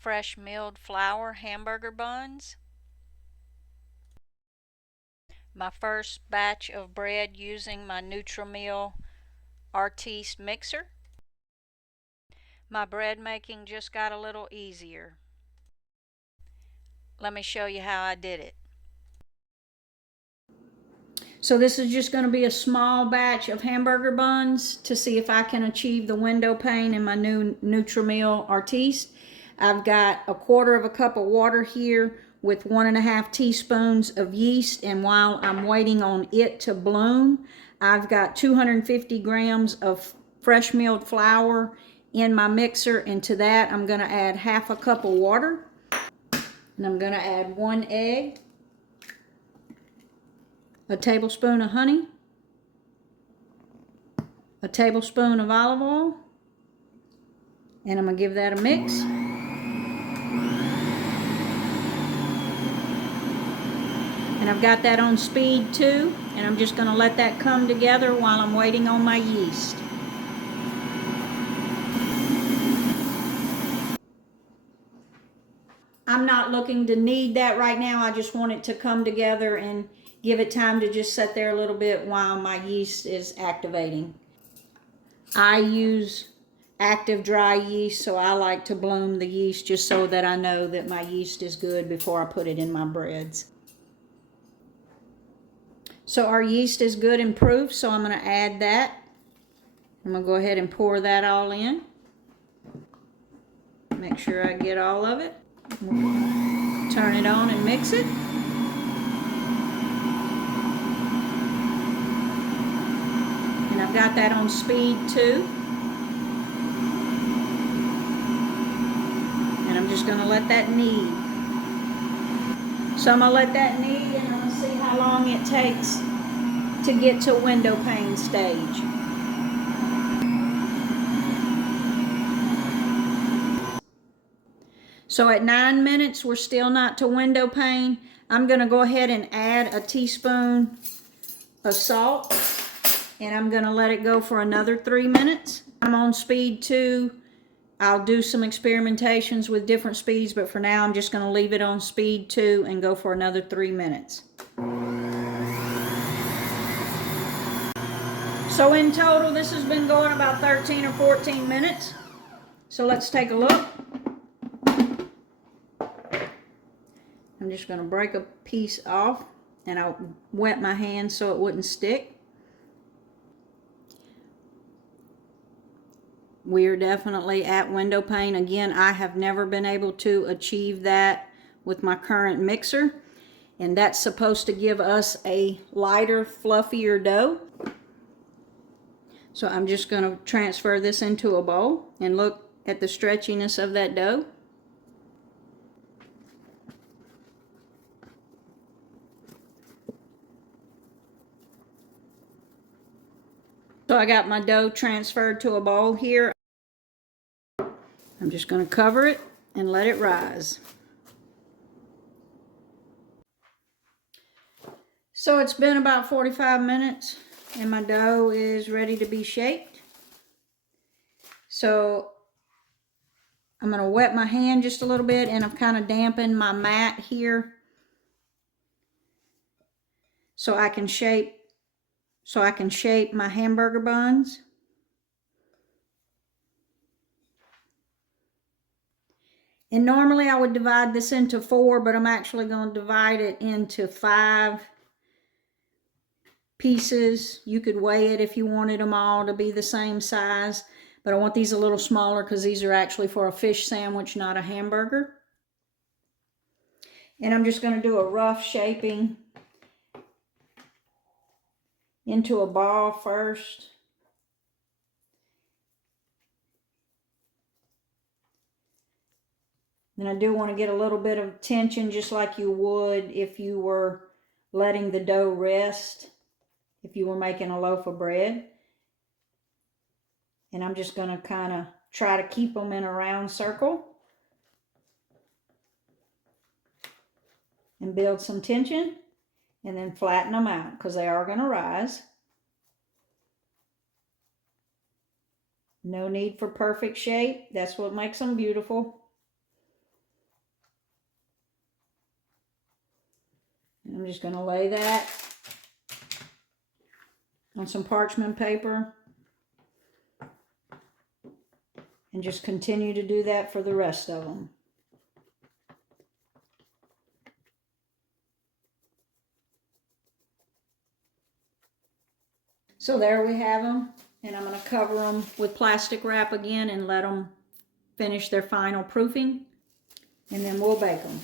fresh milled flour hamburger buns, my first batch of bread using my Nutri-Mill Artiste mixer. My bread making just got a little easier. Let me show you how I did it. So this is just going to be a small batch of hamburger buns to see if I can achieve the window pane in my new Nutri-Mill Artiste. I've got a quarter of a cup of water here with 1.5 teaspoons of yeast, and while I'm waiting on it to bloom, I've got 250 grams of fresh milled flour in my mixer, and to that I'm going to add half a cup of water, and I'm going to add 1 egg, a tablespoon of honey, a tablespoon of olive oil, and I'm going to give that a mix. And I've got that on speed too, and I'm just going to let that come together while I'm waiting on my yeast. I'm not looking to knead that right now. I just want it to come together and give it time to just sit there a little bit while my yeast is activating. I use active dry yeast, so I like to bloom the yeast just so that I know that my yeast is good before I put it in my breads. So our yeast is good and proof, so I'm going to add that. I'm going to go ahead and pour that all in. Make sure I get all of it. Turn it on and mix it. And I've got that on speed too. And I'm just going to let that knead. So I'm going to let that knead, and I'm going to see how long it takes to get to window pane stage. So at 9 minutes, we're still not to window pane. I'm going to go ahead and add a teaspoon of salt, and I'm going to let it go for another 3 minutes. I'm on speed 2. I'll do some experimentations with different speeds, but for now I'm just going to leave it on speed 2 and go for another 3 minutes. So in total, this has been going about 13 or 14 minutes. So let's take a look. I'm just going to break a piece off, and I'll wet my hand so it wouldn't stick. We're definitely at window pane. Again, I have never been able to achieve that with my current mixer, and that's supposed to give us a lighter, fluffier dough. So I'm just going to transfer this into a bowl and look at the stretchiness of that dough. So I got my dough transferred to a bowl here. I'm just going to cover it and let it rise. So it's been about 45 minutes and my dough is ready to be shaped. So I'm going to wet my hand just a little bit, and I've kind of dampened my mat here so I can shape my hamburger buns. And normally I would divide this into 4, but I'm actually going to divide it into 5 pieces. You could weigh it if you wanted them all to be the same size, but I want these a little smaller because these are actually for a fish sandwich, not a hamburger. And I'm just going to do a rough shaping into a ball first. Then I do want to get a little bit of tension, just like you would if you were letting the dough rest, if you were making a loaf of bread. And I'm just going to kind of try to keep them in a round circle and build some tension, and then flatten them out because they are going to rise. No need for perfect shape. That's what makes them beautiful. I'm just going to lay that on some parchment paper and just continue to do that for the rest of them. So there we have them, and I'm going to cover them with plastic wrap again and let them finish their final proofing, and then we'll bake them.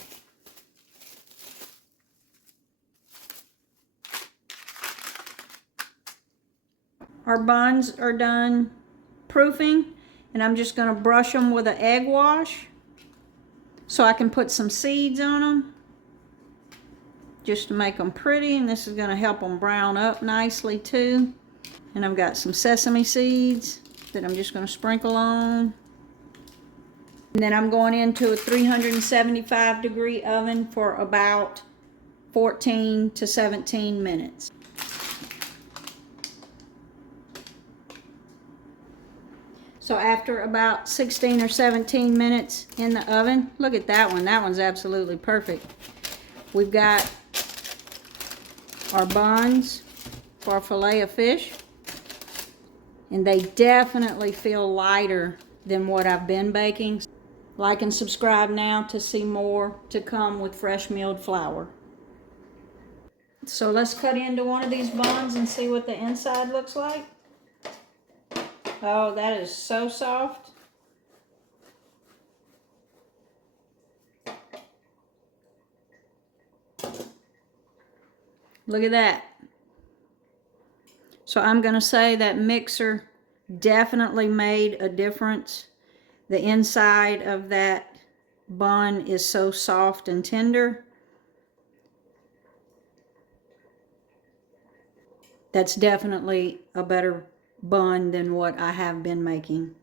Our buns are done proofing, and I'm just going to brush them with an egg wash so I can put some seeds on them just to make them pretty, and this is going to help them brown up nicely too. And I've got some sesame seeds that I'm just going to sprinkle on. And then I'm going into a 375-degree oven for about 14 to 17 minutes. So after about 16 or 17 minutes in the oven, look at that one. That one's absolutely perfect. We've got our buns for our fillet of fish. And they definitely feel lighter than what I've been baking. Like and subscribe now to see more to come with fresh milled flour. So let's cut into one of these buns and see what the inside looks like. Oh, that is so soft. Look at that. So I'm going to say that mixer definitely made a difference. The inside of that bun is so soft and tender. That's definitely a better bun than what I have been making.